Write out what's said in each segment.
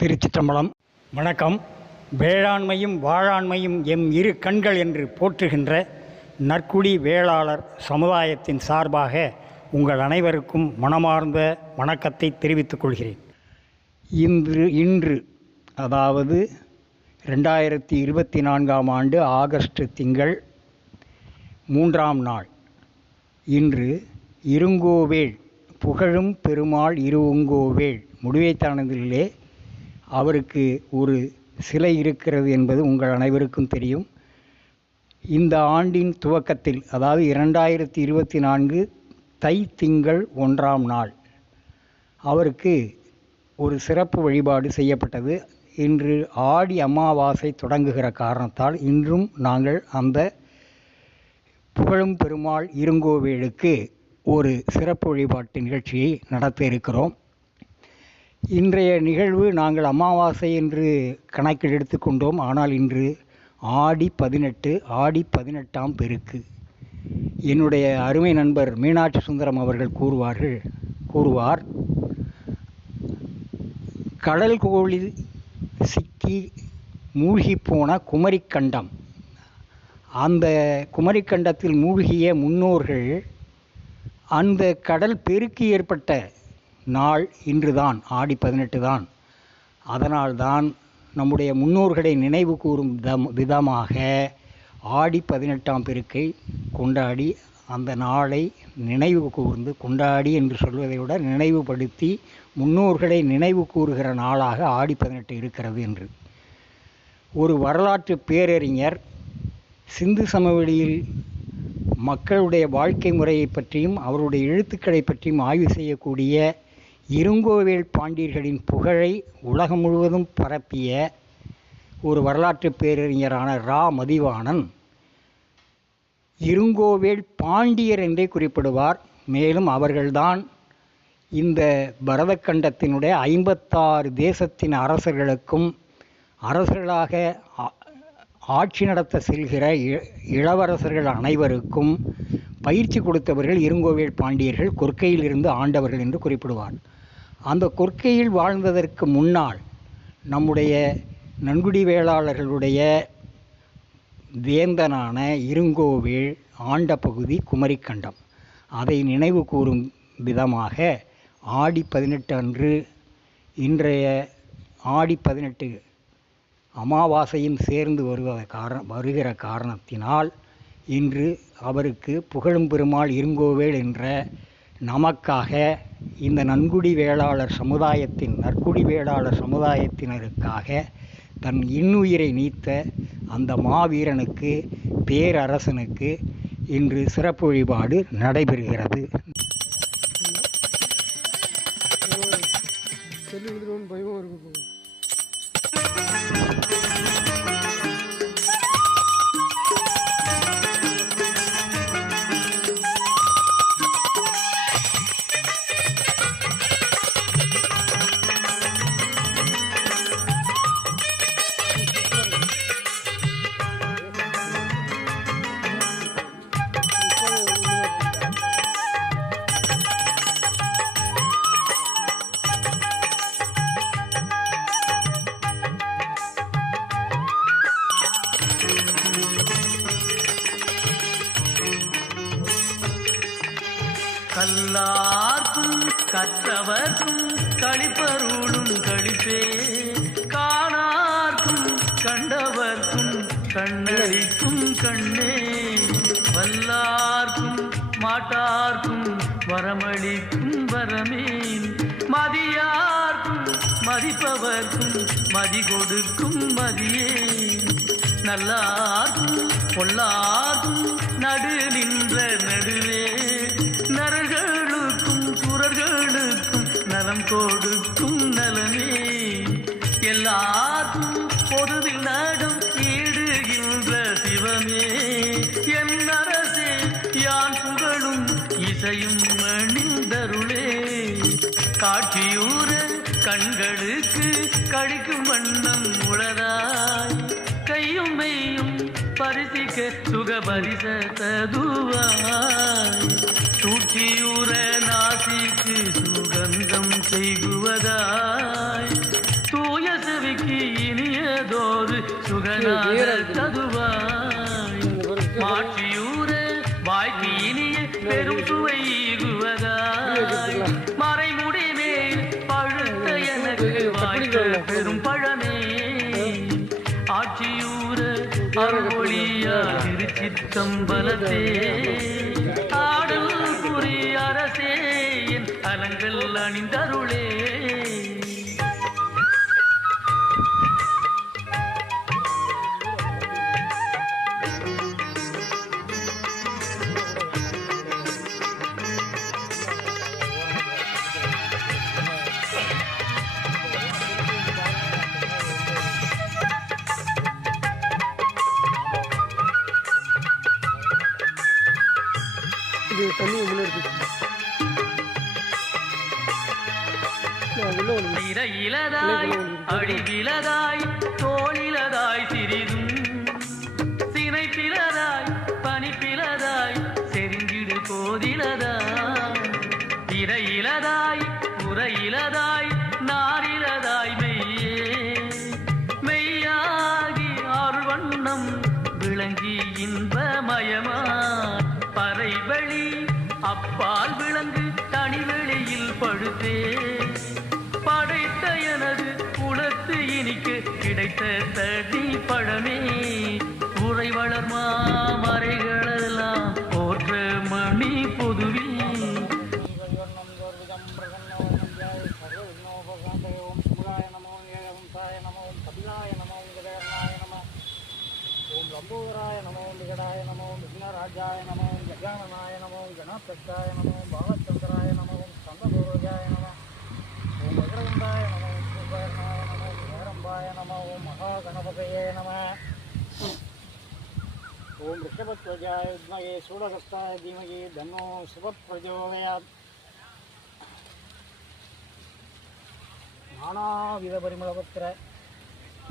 திருச்சிற்றம்பலம். வணக்கம். வேளாண்மையும் வாழாண்மையும் எம் இரு கண்கள் என்று போற்றுகின்ற நற்குடி வேளாளர் சமுதாயத்தின் சார்பாக உங்கள் அனைவருக்கும் மனமார்ந்த வணக்கத்தை தெரிவித்துக் கொள்கிறேன். இன்று அதாவது 2024ஆம் ஆண்டு ஆகஸ்ட் திங்கள் 3ஆம் நாள். இன்று இருங்கோவேள் புகழும் பெருமாள் இருங்கோவேள் முடிவைத்தானதிலே அவருக்கு ஒரு சிலை இருக்கிறது என்பது உங்கள் அனைவருக்கும் தெரியும். இந்த ஆண்டின் துவக்கத்தில், அதாவது 2024 தை திங்கள் 1ஆம் நாள் அவருக்கு ஒரு சிறப்பு வழிபாடு செய்யப்பட்டது. இன்று ஆடி அமாவாசை தொடங்குகிற காரணத்தால் இன்றும் நாங்கள் அந்த புகழும் பெருமாள் இருங்கோவேளுக்கு ஒரு சிறப்பு வழிபாட்டு நிகழ்ச்சியை நடத்த இருக்கிறோம். இன்றைய நிகழ்வு நாங்கள் அமாவாசை என்று கணக்கில் எடுத்துக்கொண்டோம். ஆனால் இன்று ஆடி 18ஆம் பெருக்கு. என்னுடைய அருமை நண்பர் மீனாட்சி சுந்தரம் அவர்கள் கூறுவார், கடல் கோளில் சிக்கி மூழ்கிப்போன குமரிக்கண்டம், அந்த குமரிக்கண்டத்தில் மூழ்கிய முன்னோர்கள் அந்த கடல் பெருக்கு ஏற்பட்ட நாள் இன்றுதான், ஆடி 18 தான். அதனால்தான் நம்முடைய முன்னோர்களை நினைவு கூறும் விதமாக ஆடி 18ஆம் பெருக்கை கொண்டாடி, அந்த நாளை நினைவு கூர்ந்து, கொண்டாடி என்று சொல்வதை விட நினைவுபடுத்தி முன்னோர்களை நினைவு கூறுகிற நாளாக ஆடி 18 இருக்கிறது என்று ஒரு வரலாற்று பேரறிஞர் சிந்து சமவெளியில் மக்களுடைய வாழ்க்கை முறையை பற்றியும் அவருடைய எழுத்துக்களை பற்றியும் ஆய்வு செய்யக்கூடிய இருங்கோவேள் பாண்டியர்களின் புகழை உலகம் முழுவதும் பரப்பிய ஒரு வரலாற்று பேரறிஞரான ரா மதிவாணன் இருங்கோவேள் பாண்டியர் என்றே குறிப்பிடுவார். மேலும் அவர்கள்தான் இந்த பரதக்கண்டத்தினுடைய 56 தேசத்தின் அரசர்களுக்கும் அரசர்களாக ஆட்சி நடத்த செல்கிற இளவரசர்கள் அனைவருக்கும் பயிற்சி கொடுத்தவர்கள் இருங்கோவேள் பாண்டியர்கள், கொற்கையில் இருந்து ஆண்டவர்கள் என்று குறிப்பிடுவார். அந்த கொற்கையில் வாழ்ந்ததற்கு முன்னால் நம்முடைய நன்குடி வேளாளர்களுடைய வேந்தனான இருங்கோவேள் ஆண்ட பகுதி குமரிக்கண்டம். அதை நினைவு கூறும் விதமாக ஆடி 18 அன்று, இன்றைய ஆடி 18 அமாவாசையும் சேர்ந்து வருகிற காரணத்தினால் இன்று அவருக்கு புகழும் பெருமாள் இருங்கோவேள் என்ற நமக்காக இந்த நன்குடி வேளாளர் சமுதாயத்தினருக்காக தன் இன்னுயிரை நீத்த அந்த மாவீரனுக்கு, பேரரசனுக்கு இன்று சிறப்பு வழிபாடு நடைபெறுகிறது. கல்லார்க்கும் கற்றவர்க்கும் களிப்பருளும் களிப்பே, காணார்க்கும் கண்டவர்க்கும் கண்ணளிக்கும் கண்ணே, வல்லார்க்கும் மாட்டார்க்கும் வரமளிக்கும் வரமே, மதியார்க்கும் மதிப்பவர்க்கும் மதி கொடுக்கும் மதியே, நல்லார்க்கும் பொல்லார்க்கும் நடு நின்ற நடுவே, நரர்களுக்கும் சுரர்களுக்கும் நலம் கொடுக்கும் நலமே, எல்லாருக்கும் பொதுவில் நடம் ஈடுகின்ற சிவமே, என் அரசே யான் புகழும் இசையும் மணிந்தருளே, காட்சியூர கண்களுக்கு கழிக்கும் வண்ணம் உளதாய், கையும் மெய்யும் பரிசிக்க சுகபரிச ததுவாய், சூழ்ச்சியூர நாசிக்கு சுகந்தம் செய்குவதாய், தூய காணாத கதுவாய் மாற்றியூர வாய்க்கு இனிய பெரும் சுவை ஈகுவதாய் மறைமுடி மேல் பழுத்த எனக்கு வாய்த்த பெரும் பழமே ஆட்சியூர அருளொளியா திருச்சிற்றம்பலத்தே ஆடல் புரி அரசே என் அலங்கள் அணிந்தருளே இலையிலதாய் அடிவிலதாய் தோளிலதாய் சிறிதும் சினைப்பிலதாய் பனிப்பிலதாய் செறிஞ்சிடு போதிலதாய் இலையிலதாய் உரையிலதாய் நாரிலதாய் மெய்யே மெய்யாகி ஆர்வண்ணம் விளங்கி இன்பமயமா பறைவழி அப்பால் விளங்கு தனிவெளியில் படுத்தே படைத்த எனது குலத்து இனிக்கு கிடைத்த தடி பழமே உரை வளர் மாமரைகளெல்லாம் போற்ற மணி பொதுவே ஓம் லம்போதராய நமோ விகடாய நமோ விக்னராஜாய நமோ ஜகானனாய நமோ கணாபத்தாய நமோ பாலச்சந்திராய நமோ ஸ்கந்தபூர்வஜாய நமோ ஓம் வஜ்ரகுண்டாய நமோ சூபர்ணாய நமோ நேரம்பாய நமோ ஓம் மகாகணபதயே நம ஓம் ரிஷபத்வஜாய வித்மகே சூடகஸ்தாய தீமகி தன்னோ சுபப்பிரஜோதயாத் நானாவித பரிமளபத்திர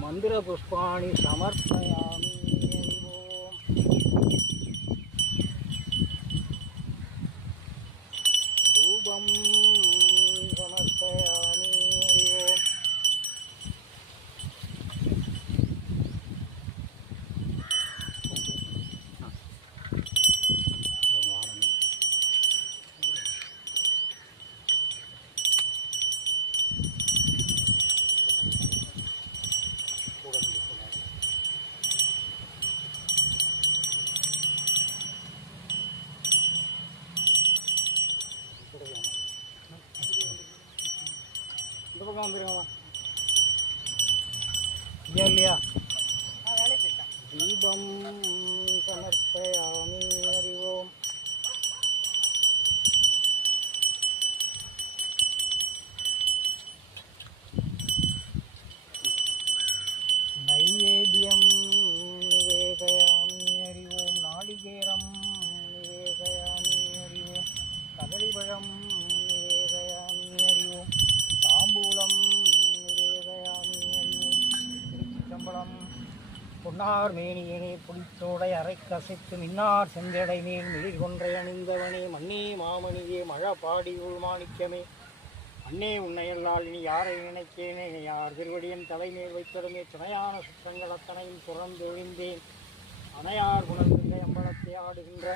மந்திர புஷ்பாணி சமர்ப்பயாமி ஓம் தூபம் சமர்ப்பயாமி ஓம் இந்த பக்கம் வந்துருங்கம்மா இல்லையா தீபம் சமர்ப்பயாமி அறிவோம் நைவேத்தியம் நிவேதயாமி அறிவோம் நாளிகேரம் நிவேதயாமி அறிவோம் கதளிபழம் நிவேதயாமி அறிவோம் தாம்பூலம் நிவேதயாமி அறிவோம் திருச்சிற்றம்பலம் பொன்னார் மேனியனே புலித்தோடை அரை கசைத்து மின்னார் செஞ்சடை மேல் மிளிர் கொன்றை அணிந்தவனே மண்ணே மாமணியே மழை பாடி உள்மாணிக்கமே அன்னே உன்னையல்லால் இனி யாரை நினைக்கேனே யார் திருவடியன் தலைமேல் வைத்தடுமே துணையான சுற்றங்கள் அத்தனையும் துறந்து ஒழிந்தேன் அணையார் புணர்கின்ற அம்பலத்தை ஆடுகின்ற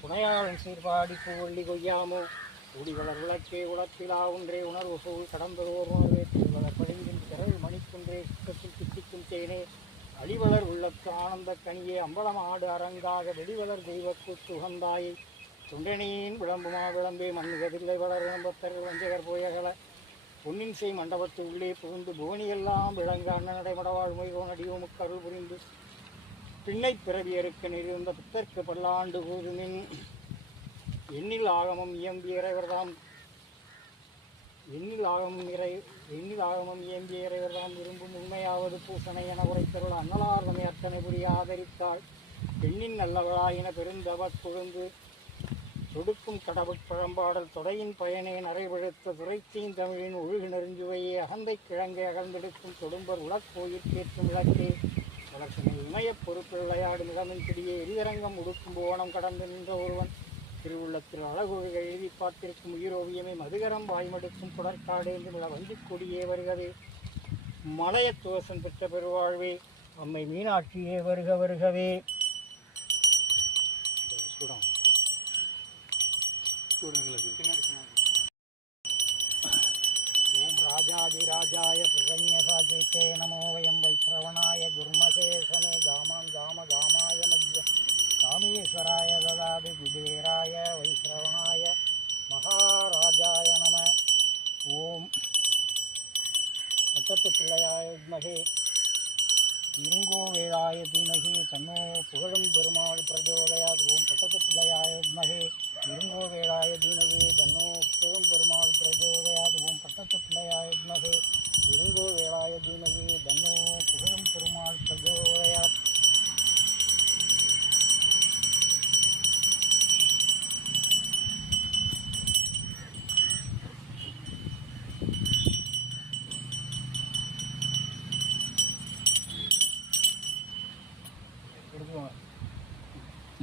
துணையாளன் சீர்பாடி பூவள்ளி கொய்யாமோ ஊடிவளர் விளக்கே உளத்திலா ஒன்றே உணர்வு சூழ் கடந்ததோர் உணர்வே திருவளர் படிந்தின் திரள் மணிக்குன்றே சுற்றத்தில் திட்டிக்கும் தேனே அடிவளர் உள்ளத்து ஆனந்த கனியே அம்பலம் ஆடு அரங்காக வெளிவளர் தெய்வக்கு உகந்தாயை தொண்டனியின் விளம்புமா விளம்பே மண்ணுகதில்லை வளர் விளம்பத்தர் வஞ்சகர் போயகல பொன்னின் செய் மண்டபத்து உள்ளே புகுந்து புவனியெல்லாம் விளங்க அண்ணனடை மடவாழ் மொய்கோன் அடியோமுக்கு அருள் புரிந்து பின்னை பிறவியருக்கு நிறுந்த புத்தர்க்கு பல்லாண்டு கூதுமின் எண்ணில் ஆகமம் இயம்பிய இறைவர்தாம் எண்ணில் ஆகமம் இயம்பிய இறைவர்தாம் விரும்பும் உண்மையாவது பூசனை என உரைத்தருள் அன்னலார்தமை அத்தனை புரிய ஆதரித்தாள் பெண்ணின் நல்லவளாயின பெருந்தவக் கொழுந்து தொடுக்கும் கடவுட்பழம்பாடல் தொடையின் பயனே நரைபழுத்த துரைத்தீன் தமிழின் ஒழுகு நெருஞ்சுவையே அகந்தை கிழங்கை அகழ்ந்தெடுக்கும் தொடும்பர் உலக்கோயிற்கேற்றும் விளக்கே வழக்கினை இமயப் பொறுப்பு விளையாடும் இடமின் பிடியே எரிதரங்கம் உடுக்கும் போனம் கடந்து நின்ற ஒருவன் திருவுள்ளத்தில் அழகொழுக எழுதி பார்த்திருக்கும் உயிரோவியமே மதுகரம் வாய்மடுக்கும் குடற்காடு என்று வஞ்சிக் கொடியே வருகவே மலையத்துவசன் பெற்ற பெருவாழ்வே அம்மை மீனாட்சியே வருக வருகவே. ஓம் ராஜாதிராஜாய பிரசன்யசாஜித்தே நமோ வயம் வைஸ்ரவணாய குர்மசேஷனே காமாம் காம காமாய மத்ய காமேஸ்வராய ததாதி குபேராய வைஸ்ரவணாய மகாராஜாய நம. ஓம் பட்டத்து பிள்ளையாய வித்மகே இருங்கோவேளாய தீமகி தன்னோ புகழும் பெருமாள் பிரஜோதயாத். ஓம் பட்டத்து பிள்ளையாய வித்மகே இருங்கோவேளாய தீமகி தன்னோ புகழும் பெருமாள் பிரஜோதயாத். ஓம் பட்டத்து பிள்ளையாய வித்மகே இருங்கோவேளாய தீமகி தன்னோ புகழும் பெருமாள் பிரஜோதயாத்.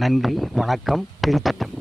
நன்றி, வணக்கம், திருச்சிற்றம்பலம்.